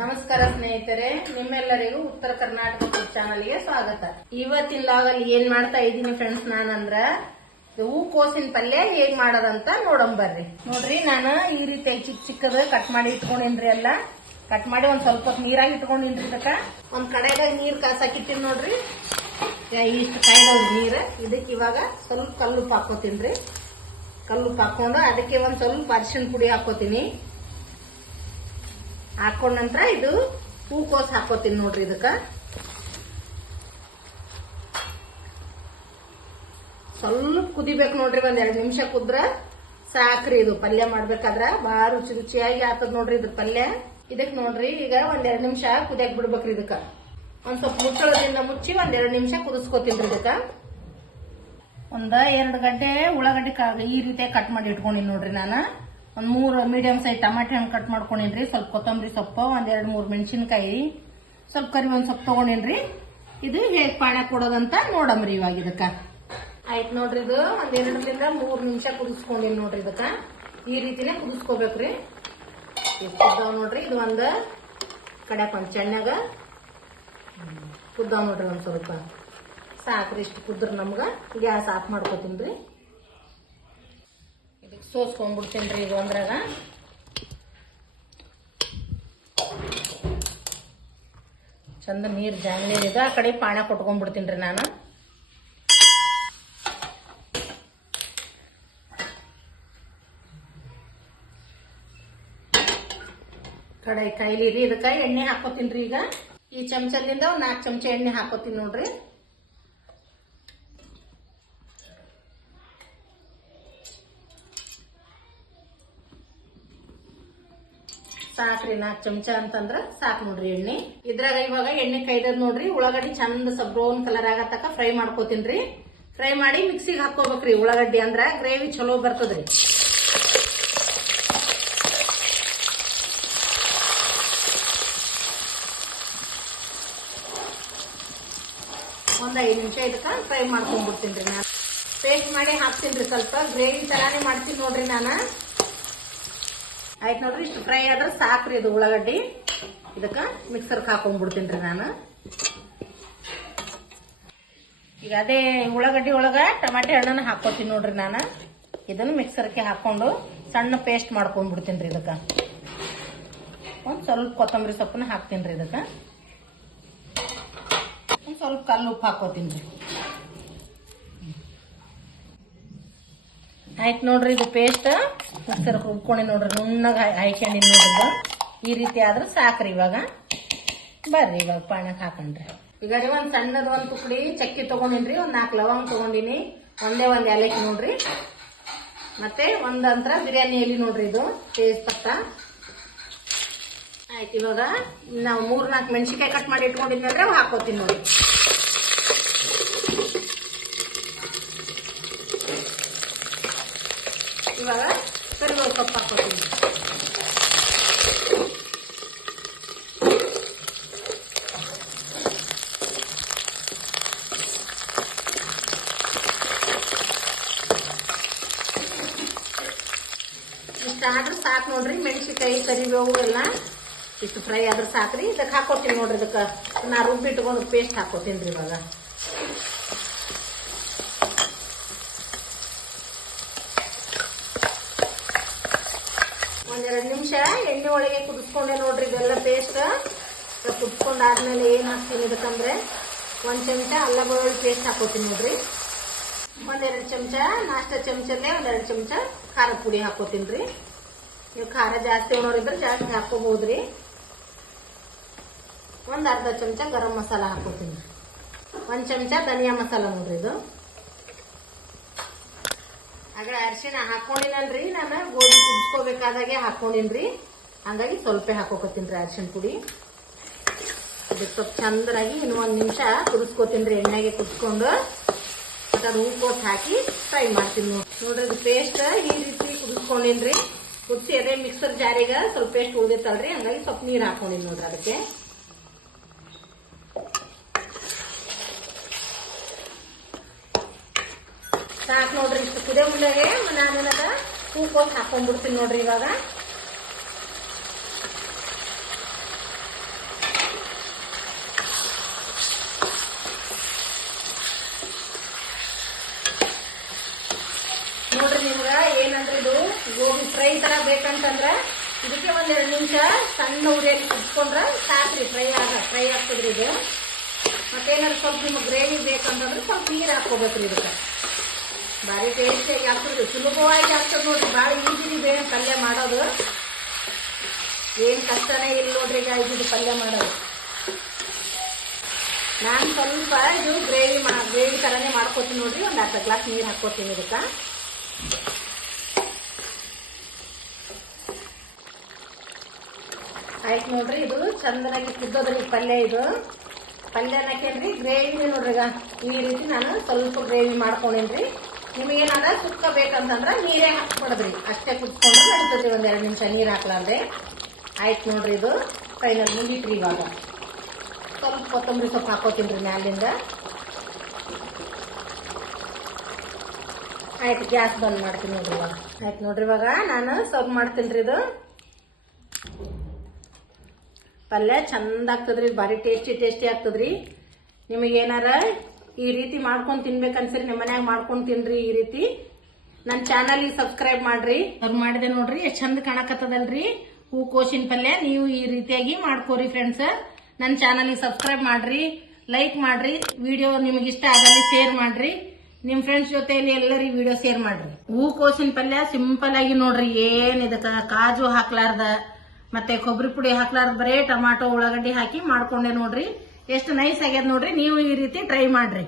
ನಮಸ್ಕಾರ ಸ್ನೇಹಿತರೆ, ನಿಮ್ಮೆಲ್ಲರಿಗೂ ಉತ್ತರ ಕರ್ನಾಟಕ ಫುಡ್ ಚಾನಲ್ಗೆ ಸ್ವಾಗತ. ಇವತ್ತಿನ ಲಾಗಲ್ಲಿ ಏನ್ ಮಾಡ್ತಾ ಇದ್ದೀನಿ ಫ್ರೆಂಡ್ಸ್, ನಾನಂದ್ರ ಹೂಕೋಸಿನ ಪಲ್ಯ ಹೇಗ್ ಮಾಡೋದಂತ ನೋಡಂಬರ್ರಿ. ನೋಡ್ರಿ, ನಾನು ಈ ರೀತಿ ಚಿಕ್ಕ ಚಿಕ್ಕದ ಕಟ್ ಮಾಡಿ ಇಟ್ಕೊಂಡಿನ್ರಿ. ಎಲ್ಲ ಕಟ್ ಮಾಡಿ ಒಂದ್ ಸ್ವಲ್ಪ ನೀರಾಗಿ ಇಟ್ಕೊಂಡಿನ್ರಿ. ಇದಕ್ಕ ಒಂದ್ ಕಡೆದಾಗ ನೀರ್ ಕಾಸಾಕಿಟ್ಟಿನಿ ನೋಡ್ರಿ. ಇಷ್ಟು ಕಾಯ್ದವ್ರಿ ನೀರ್. ಇದಕ್ಕೆ ಇವಾಗ ಸ್ವಲ್ಪ ಕಲ್ಲುಪ್ಪು ಹಾಕೋತೀನ್ರಿ. ಕಲ್ಲುಪ್ಪು ಹಾಕೊಂಡು ಅದಕ್ಕೆ ಒಂದ್ ಸ್ವಲ್ಪ ಅರಿಶಿನ ಪುಡಿ ಹಾಕೋತೀನಿ. ಹಾಕೊಂಡ ನಂತರ ಇದು ಹೂಕೋಸು ಹಾಕೋತೀನಿ ನೋಡ್ರಿ. ಇದಕ್ಕ ಸ್ವಲ್ಪ ಕುದಿಬೇಕು ನೋಡ್ರಿ. ಒಂದ್ 2 ನಿಮಿಷ ಕುದ್ರ ಸಾಕ್ರಿ. ಇದು ಪಲ್ಯ ಮಾಡ್ಬೇಕಾದ್ರ ಬಹಳ ರುಚಿ ರುಚಿಯಾಗಿ ಆಗ್ತದ ನೋಡ್ರಿ ಇದ್ರ ಪಲ್ಯ. ಇದಕ್ ನೋಡ್ರಿ ಈಗ ಒಂದ್ 2 ನಿಮಿಷ ಕುದಿಯಾಕ್ ಬಿಡ್ಬೇಕ್ರಿ. ಇದಕ್ಕ ಒಂದ್ ಸ್ವಲ್ಪ ಮುಚ್ಚಳದಿಂದ ಮುಚ್ಚಿ ಒಂದ್ 2 ನಿಮಿಷ ಕುದಿಸ್ಕೋತೀನ್ರಿ. ಇದಕ್ಕ ಒಂದ್ 2 ಗಡ್ಡೆ ಉಳ್ಳಾಗಡ್ಡಿ ಈ ರೀತಿ ಕಟ್ ಮಾಡಿ ಇಟ್ಕೊಂಡಿನಿ ನೋಡ್ರಿ. ನಾನು ಒಂದ್ 3 ಮೀಡಿಯಂ ಸೈಜ್ ಟಮಾಟೆ ಹಣ್ಣು ಕಟ್ ಮಾಡ್ಕೊಂಡಿನ್ರಿ. ಸ್ವಲ್ಪ ಕೊತ್ತಂಬರಿ ಸೊಪ್ಪು, ಒಂದ್ 2-3 ಮೆಣಸಿನ್ಕಾಯಿ, ಸ್ವಲ್ಪ ಕರಿಬೇವಿನ ಸೊಪ್ಪು ತಗೊಂಡಿನ್ರಿ. ಇದು ಹೇಗ್ ಪಾಣ ಕೊಡೋದಂತ ನೋಡಮ್ರಿ ಇವಾಗ. ಇದಕ್ಕ ಆಯ್ತು ನೋಡ್ರಿ. ಇದು ಒಂದ್ 2-3 ನಿಮಿಷ ಕುದಿಸ್ಕೊಂಡಿನಿ ನೋಡ್ರಿ. ಇದಕ್ಕ ಈ ರೀತಿನೇ ಕುದಿಸ್ಕೋಬೇಕ್ರಿ. ಕುದ್ದಾವ್ ನೋಡ್ರಿ. ಇದು ಒಂದ್ ಕಡೆ ಒಂದ್ ಚೆಣ್ಣಾಗ ಕುದ್ದಾವ್ ನೋಡ್ರಿ. ಒಂದ್ ಸ್ವಲ್ಪ ಸಾಕ್ರಿ. ಇಷ್ಟು ಕುದ್ರ ನಮ್ಗ ಗ್ಯಾಸ್ ಆಫ್ ಮಾಡ್ಕೋತೀನ್ರಿ. ಇದಕ್ಕೆ ಸೋಸ್ಕೊಂಡ್ಬಿಡ್ತೀನಿ ಈಗ ಒಂದ್ರಾಗ. ಚಂದ ನೀರ್ ಜಾಂಗ್ಲಿದ ಆ ಕಡೆ ಪಾಣ ಕೊಟ್ಕೊಂಡ್ಬಿಡ್ತೀನಿ ನಾನು. ಕಡೆ ಕೈಲಿರಿ. ಇದಕ್ಕ ಎಣ್ಣೆ ಹಾಕೋತೀನಿ ಈಗ. ಈ ಚಮಚದಿಂದ 4 ಚಮಚ ಎಣ್ಣೆ ಹಾಕೋತೀನಿ ನೋಡ್ರಿ. ಸಾಕ್ರಿ. 4 ಚಮಚ ಅಂತಂದ್ರ ಸಾಕ್ ನೋಡ್ರಿ ಎಣ್ಣೆ. ಇದ್ರಾಗ ಇವಾಗ ಎಣ್ಣೆ ಕೈದದ್ ನೋಡ್ರಿ. ಉಳ್ಳಾಗಡ್ಡಿ ಚಂದ ಸ್ವಲ್ಪ ಬ್ರೌನ್ ಕಲರ್ ಆಗತ್ತಕ ಫ್ರೈ ಮಾಡ್ಕೋತೀನ್ರಿ. ಫ್ರೈ ಮಾಡಿ ಮಿಕ್ಸಿಗೆ ಹಾಕೋಬೇಕ್ರಿ ಉಳ್ಳಾಗಡ್ಡಿ. ಅಂದ್ರ ಗ್ರೇವಿ ಚಲೋ ಬರ್ತದ್ರಿ. ಒಂದ್ 5 ನಿಮಿಷ ಇದಕ್ಕ ಫ್ರೈ ಮಾಡ್ಕೊಂಡ್ಬಿಡ್ತೀನಿ ನಾನು. ಪೇಸ್ಟ್ ಮಾಡಿ ಹಾಕ್ತೀನಿ. ಸ್ವಲ್ಪ ಗ್ರೇವಿ ತರಾನೇ ಮಾಡ್ತೀನಿ ನೋಡ್ರಿ ನಾನು. ಆಯ್ತು ನೋಡ್ರಿ. ಇಷ್ಟು ಫ್ರೈ ಆದ್ರೆ ಸಾಕ್ರಿ ಇದು ಉಳ್ಳಾಗಡ್ಡಿ. ಇದಕ್ಕ ಮಿಕ್ಸರ್ಗೆ ಹಾಕೊಂಡ್ಬಿಡ್ತೀನಿ ನಾನು. ಈಗ ಅದೇ ಉಳ್ಳಾಗಡ್ಡಿ ಒಳಗ ಟಮಾಟೆ ಹಣ್ಣನ್ನ ಹಾಕೋತೀನಿ ನೋಡ್ರಿ ನಾನು. ಇದನ್ನ ಮಿಕ್ಸರ್ಗೆ ಹಾಕೊಂಡು ಸಣ್ಣ ಪೇಸ್ಟ್ ಮಾಡ್ಕೊಂಡ್ಬಿಡ್ತೀನಿ. ಇದಕ್ಕ ಒಂದ್ ಸ್ವಲ್ಪ ಕೊತ್ತಂಬರಿ ಸೊಪ್ಪನ್ನ ಹಾಕ್ತೀನಿ. ಇದಕ್ಕ ಒಂದ್ ಸ್ವಲ್ಪ ಕಲ್ಲು ಉಪ್ಪು ಹಾಕೋತೀನಿ. ಆಯ್ತು ನೋಡ್ರಿ. ಇದು ಪೇಸ್ಟ್ ಮಿಕ್ಸರ್ ರುಬ್ಕೊಂಡಿ ನೋಡ್ರಿ. ನುಣ್ಣಗೆ ಹಾಯ್ಕೊಂಡಿನಿ ನೋಡ್ರಿ. ಈ ರೀತಿ ಆದ್ರೆ ಸಾಕ್ರಿ. ಇವಾಗ ಬರ್ರಿ ಇವಾಗ ಪಾಣಕ್ ಹಾಕೊಂಡ್ರಿ. ಈಗ ಒಂದ್ ಸಣ್ಣದ ಒಂದ್ ತುಕಡಿ ಚಕ್ಕಿ ತಗೊಂಡಿನ್ರಿ. ಒಂದ್ 4 ಲವಂಗ ತಗೊಂಡಿನಿ. ಒಂದೇ ಒಂದ್ ಏಲಕ್ಕಿ ನೋಡ್ರಿ. ಮತ್ತೆ ಒಂದಂತ್ರ ಬಿರಿಯಾನಿ ಎಲೆ ನೋಡ್ರಿ. ಇದು ತೇಜ್ ಪತ್ತ. ಆಯ್ತು. ಇವಾಗ ನಾವು 3-4 ಮೆಣಸಿನ್ಕಾಯಿ ಕಟ್ ಮಾಡಿ ಇಟ್ಕೊಂಡಿದ್ನಂದ್ರೆ ಹಾಕೋತೀನಿ ನೋಡಿ. ಇವಾಗ ಕರಿಬೇವು ಸೊಪ್ಪು ಹಾಕೋತೀನಿ. ಇಷ್ಟ ಆದ್ರೆ ಸಾಕು ನೋಡ್ರಿ. ಮೆಣಸಿನ್ಕಾಯಿ ಕರಿಬೇವು ಎಲ್ಲ ಇಷ್ಟು ಫ್ರೈ ಆದ್ರೆ ಸಾಕ್ರಿ. ಇದಕ್ಕೆ ಹಾಕೋತೀನಿ ನೋಡ್ರಿ. ಇದಕ್ಕೆ ನಾ ರುಬ್ಬಿಟ್ಕೊಂಡು ಪೇಸ್ಟ್ ಹಾಕೋತೀನಿ ಇವಾಗ. ಒಂದ್ 2 ನಿಮಿಷ ಎಣ್ಣೆ ಒಳಗೆ ಕುದಿಸ್ಕೊಂಡೆ ನೋಡ್ರಿ. ಇದೆಲ್ಲ ಪೇಸ್ಟ್ ಕುದಿಸ್ಕೊಂಡಾದ್ಮೇಲೆ ಏನ್ ಹಾಕ್ತೀನಿ ಇದಕ್ಕಂದ್ರೆ 1 ಚಮಚ ಅಲ್ಲ ಬೆಳ್ಳುಳ್ಳಿ ಪೇಸ್ಟ್ ಹಾಕೋತೀನಿ ನೋಡ್ರಿ. 1-2 ಚಮಚ ನಾಷ್ಟ ಚಮಚಲ್ಲೇ 1-2 ಚಮಚ ಖಾರ ಪುಡಿ ಹಾಕೋತೀನಿ. ನೀವು ಖಾರ ಜಾಸ್ತಿ ಉಣೋರಿದ್ರೆ ಜಾಸ್ತಿ ಹಾಕೋಬಹುದ್ರಿ. ಒಂದ್ ಅರ್ಧ ಚಮಚ ಗರಂ ಮಸಾಲ ಹಾಕೋತೀನಿ. 1 ಚಮಚ ಧನಿಯಾ ಮಸಾಲ ನೋಡ್ರಿ. ಇದು ಆಗ ಅರಿಶಿನ ಹಾಕೊಂಡಿನಲ್ರಿ. ನಾನು ಗೋಧಿ ಕುದಿಸ್ಕೋಬೇಕಾದಾಗೆ ಹಾಕೊಂಡಿನ್ರಿ. ಹಂಗಾಗಿ ಸ್ವಲ್ಪ ಹಾಕೋಕತ್ತೀನಿ ಅರಿಶಿನ ಪುಡಿ. ಇದಕ್ಕೆ ಸ್ವಲ್ಪ ಚಂದರಾಗಿ ಇನ್ನು 1 ನಿಮಿಷ ಕುದಿಸ್ಕೋತೀನಿ. ಎಣ್ಣೆಗೆ ಕುದಿಸ್ಕೊಂಡು ಮತ್ತೆ ಹೂಕೋಸು ಹಾಕಿ ಫ್ರೈ ಮಾಡ್ತೀನಿ ನೋಡ್ರಿ. ಇದು ಪೇಸ್ಟ್ ಈ ರೀತಿ ಕುದಿಸ್ಕೊಂಡಿನ್ರಿ. ಕುದಿಸಿ ಅದೇ ಮಿಕ್ಸರ್ ಜಾರಿಗೆ ಸ್ವಲ್ಪ ಪೇಸ್ಟ್ ಉಳಿದಿತ್ತಲ್ರಿ. ಹಂಗಾಗಿ ಸ್ವಲ್ಪ ನೀರು ಹಾಕೊಂಡಿನಿ ನೋಡ್ರಿ. ಅದಕ್ಕೆ ಸಾಕು ನೋಡ್ರಿ. ಇಷ್ಟು ಕುದಿಯೋ ಮುಂದೆಗೆ ನಾನೇನದ ಹೂಕೋಸು ಹಾಕೊಂಡ್ಬಿಡ್ತೀನಿ ನೋಡ್ರಿ. ಇವಾಗ ಫ್ರೈ ತರ ಬೇಕಂತಂದ್ರ ಇದಕ್ಕೆ ಒಂದ್ 2 ನಿಮಿಷ ಸಣ್ಣ ಉರಿಯಲ್ಲಿ ಕುದಿಸ್ಕೊಂಡ್ರ ಸಾಕ್ರಿ ಫ್ರೈ ಆಗ್ತದ್ರಿ ಇದು. ಮತ್ತೇನಾದ್ರು ಸ್ವಲ್ಪ ನಿಮ್ಗೆ ಗ್ರೇವಿ ಬೇಕಂತಂದ್ರೆ ಸ್ವಲ್ಪ ನೀರು ಹಾಕೋಬೇಕ್ರಿ ಇದಕ್ಕೆ. ಭಾರಿ ಟೇಸ್ಟಿಯಾಗಿ ಆಗ್ತದ್ರಿ, ಸುಲಭವಾಗಿ ಆಗ್ತದೆ ನೋಡ್ರಿ. ಭಾಳ ಈಜಿಲಿ ಬೇಳೆ ಪಲ್ಯ ಮಾಡೋದು, ಏನ್ ಕಷ್ಟನೇ ಇಲ್ಲ ನೋಡ್ರಿ. ಈಗ ಇದು ಪಲ್ಯ ಮಾಡೋದು ನಾನು ಸ್ವಲ್ಪ ಇದು ಗ್ರೇವಿ ತರನೇ ಮಾಡ್ಕೋತೀನಿ ನೋಡ್ರಿ. ಒಂದ್ ಅರ್ಧ ಗ್ಲಾಸ್ ನೀರು ಹಾಕೋತೀನಿ ಇದಕ್ಕ. ಆಯ್ತು ನೋಡ್ರಿ, ಇದು ಚಂದನಾಗಿ ಕುದ್ದೋದ್ರಿ ಪಲ್ಯ. ಇದು ಪಲ್ಯ ಅನ್ನಕೇನ್ರಿ ಗ್ರೇವಿ ನೋಡ್ರಿ. ಈಗ ಈ ರೀತಿ ನಾನು ಸ್ವಲ್ಪ ಗ್ರೇವಿ ಮಾಡ್ಕೊಂಡೇನ್ರಿ. ನಿಮಗೇನಾದ್ರ ಸುಕ್ಕ ಬೇಕಂತಂದ್ರ ನೀರೇ ಹಾಕ್ಬಿಡದ್ರಿ, ಅಷ್ಟೇ ಕುದ್ಕೊಂಡ್ರೆ ನಡೀತದ್ರಿ. ಒಂದ್ 2 ನಿಮಿಷ ನೀರ್ ಹಾಕ್ಲಾರ್ದೆ. ಆಯ್ತು ನೋಡ್ರಿ, ಇದು ಫೈನಲ್ ಮುಗೀತ್ರಿ. ಇವಾಗ ಸ್ವಲ್ಪ ಕೊತ್ತಂಬರಿ ಸೊಪ್ಪು ಹಾಕೋತೀನ್ರಿ ಮ್ಯಾಲಿಂದ. ಆಯ್ತು, ಗ್ಯಾಸ್ ಬಂದ್ ಮಾಡ್ತೀನಿ ನೋಡ್ರಿ. ಇವಾಗ ಆಯ್ತು ನೋಡ್ರಿ, ಇವಾಗ ನಾನು ಸರ್ವ್ ಮಾಡ್ತೀನ್ರಿ. ಇದು ಪಲ್ಯ ಚಂದ ಆಗ್ತದ್ರಿ, ಭಾರಿ ಟೇಸ್ಟಿ ಆಗ್ತದ್ರಿ. ನಿಮಗೇನಾರ ಈ ರೀತಿ ಮಾಡ್ಕೊಂಡ್ ತಿನ್ಬೇಕನ್ಸರಿ ನಿಮ್ಮ ಮನ್ಯಾಗ ಮಾಡ್ಕೊಂಡ್ ತಿನ್ರಿ. ಈ ರೀತಿ ನನ್ನ ಚಾನಲ್ ಸಬ್ಸ್ಕ್ರೈಬ್ ಮಾಡ್ರಿ. ಸರ್ವ್ ಮಾಡಿದೆ ನೋಡ್ರಿ, ಎಷ್ಟ್ ಚಂದ ಕಾಣಕತ್ತದಲ್ರಿ ಹೂಕೋಸಿನ ಪಲ್ಯ. ನೀವು ಈ ರೀತಿಯಾಗಿ ಮಾಡ್ಕೋರಿ ಫ್ರೆಂಡ್ಸ್. ನನ್ನ ಚಾನಲ್ ಸಬ್ಸ್ಕ್ರೈಬ್ ಮಾಡ್ರಿ, ಲೈಕ್ ಮಾಡ್ರಿ. ವಿಡಿಯೋ ನಿಮಗೆ ಇಷ್ಟ ಆಗಲಿ ಶೇರ್ ಮಾಡ್ರಿ. ನಿಮ್ ಫ್ರೆಂಡ್ಸ್ ಜೊತೆಯಲ್ಲಿ ಎಲ್ಲರಿಗೂ ವಿಡಿಯೋ ಶೇರ್ ಮಾಡ್ರಿ. ಹೂಕೋಸಿನ ಪಲ್ಯ ಸಿಂಪಲ್ ಆಗಿ ನೋಡ್ರಿ. ಏನ್ ಇದಕ್ಕ ಕಾಜು ಹಾಕ್ಲಾರ್ದ ಮತ್ತೆ ಕೊಬ್ಬರಿ ಪುಡಿ ಹಾಕ್ಲಾರ್ದ ಬರೇ ಟೊಮಾಟೊ ಉಳ್ಳಾಗಡ್ಡಿ ಹಾಕಿ ಮಾಡ್ಕೊಂಡೆ ನೋಡ್ರಿ. ಎಷ್ಟು ನೈಸ್ ಆಗ್ಯದ ನೋಡ್ರಿ. ನೀವು ಈ ರೀತಿ ಟ್ರೈ ಮಾಡ್ರಿ.